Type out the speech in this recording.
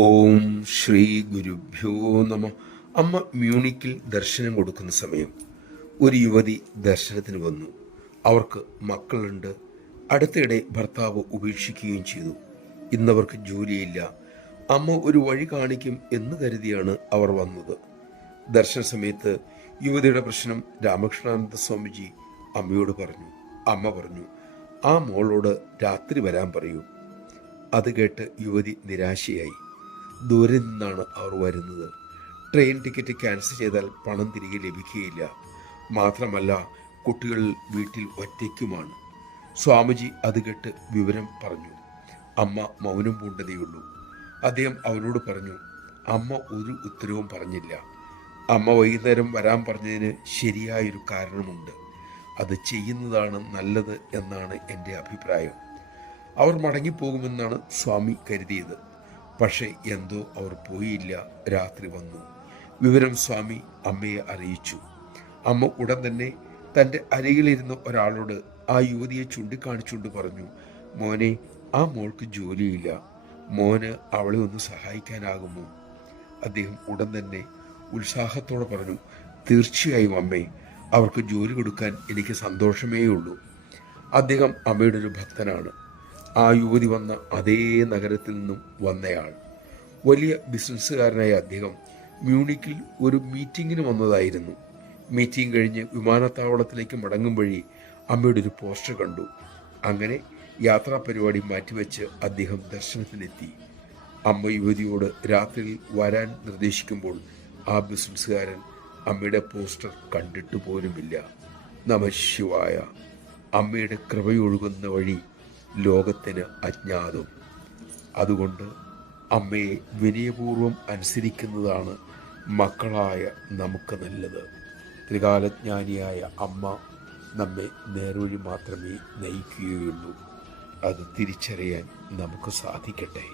ഓം ശ്രീ ഗുരുഭ്യോ നമ. അമ്മ മ്യൂണിക്കിൽ ദർശനം കൊടുക്കുന്ന സമയം ഒരു യുവതി ദർശനത്തിന് വന്നു. അവർക്ക് മക്കളുണ്ട്. അടുത്തിടെ ഭർത്താവ് ഉപേക്ഷിക്കുകയും ചെയ്തു. ഇന്നവർക്ക് ജോലിയില്ല. അമ്മ ഒരു വഴി കാണിക്കും എന്ന് കരുതിയാണ് അവർ വന്നത്. ദർശന സമയത്ത് യുവതിയുടെ പ്രശ്നം രാമകൃഷ്ണാനന്ദ സ്വാമിജി അമ്മയോട് പറഞ്ഞു. അമ്മ പറഞ്ഞു, ആ മോളോട് രാത്രി വരാൻ പറയൂ. അത് കേട്ട് യുവതി നിരാശയായി. ദൂരെ നിന്നാണ് അവർ വരുന്നത്. ട്രെയിൻ ടിക്കറ്റ് ക്യാൻസൽ ചെയ്താൽ പണം തിരികെ ലഭിക്കുകയില്ല. മാത്രമല്ല, കുട്ടികൾ വീട്ടിൽ ഒറ്റയ്ക്കുമാണ്. സ്വാമിജി അത് കേട്ട് വിവരം പറഞ്ഞു. അമ്മ മൗനം പൂണ്ടതേയുള്ളൂ. അദ്ദേഹം അവനോട് പറഞ്ഞു, അമ്മ ഒരു ഉത്തരവും പറഞ്ഞില്ല. അമ്മ വൈകുന്നേരം വരാൻ പറഞ്ഞതിന് ശരിയായൊരു കാരണമുണ്ട്. അത് ചെയ്യുന്നതാണ് നല്ലത് എന്നാണ് എൻ്റെ അഭിപ്രായം. അവർ മടങ്ങിപ്പോകുമെന്നാണ് സ്വാമി കരുതിയത്. പക്ഷേ എന്തോ അവർ പോയില്ല. രാത്രി വന്നു. വിവരം സ്വാമി അമ്മയെ അറിയിച്ചു. അമ്മ ഉടൻ തന്നെ തൻ്റെ അരികിലിരുന്ന ഒരാളോട് ആ യുവതിയെ ചൂണ്ടിക്കാണിച്ചുകൊണ്ട് പറഞ്ഞു, മോനെ, ആ മോൾക്ക് ജോലിയില്ല. മോന് അവളെ ഒന്ന് സഹായിക്കാനാകുമോ? അദ്ദേഹം ഉടൻ തന്നെ ഉത്സാഹത്തോടെ പറഞ്ഞു, തീർച്ചയായും അമ്മേ, അവർക്ക് ജോലി കൊടുക്കാൻ എനിക്ക് സന്തോഷമേ ഉള്ളൂ. അദ്ദേഹം അമ്മയുടെ ഒരു ഭക്തനാണ്. ആ യുവതി വന്ന അതേ നഗരത്തിൽ നിന്നും വന്നയാൾ. വലിയ ബിസിനസ്സുകാരനായ അദ്ദേഹം മ്യൂണിക്കിൽ ഒരു മീറ്റിങ്ങിന് വന്നതായിരുന്നു. മീറ്റിംഗ് കഴിഞ്ഞ് വിമാനത്താവളത്തിലേക്ക് മടങ്ങും വഴി അമ്മയുടെ ഒരു പോസ്റ്റർ കണ്ടു. അങ്ങനെ യാത്രാ പരിപാടി മാറ്റിവെച്ച് അദ്ദേഹം ദർശനത്തിനെത്തി. അമ്മ യുവതിയോട് രാത്രിയിൽ വരാൻ നിർദ്ദേശിക്കുമ്പോൾ ആ ബിസിനസ്സുകാരൻ അമ്മയുടെ പോസ്റ്റർ കണ്ടിട്ട് പോലുമില്ല. നമഃശിവായ. അമ്മയുടെ കൃപയൊഴുകുന്ന വഴി ലോകത്തിന് അജ്ഞാതം. അതുകൊണ്ട് അമ്മയെ വിനയപൂർവ്വം അനുസരിക്കുന്നതാണ് മക്കളായ നമുക്ക് നല്ലത്. ത്രികാലജ്ഞാനിയായ അമ്മ നമ്മെ നേർവഴി മാത്രമേ നയിക്കുകയുള്ളൂ. അത് തിരിച്ചറിയാൻ നമുക്ക് സാധിക്കട്ടെ.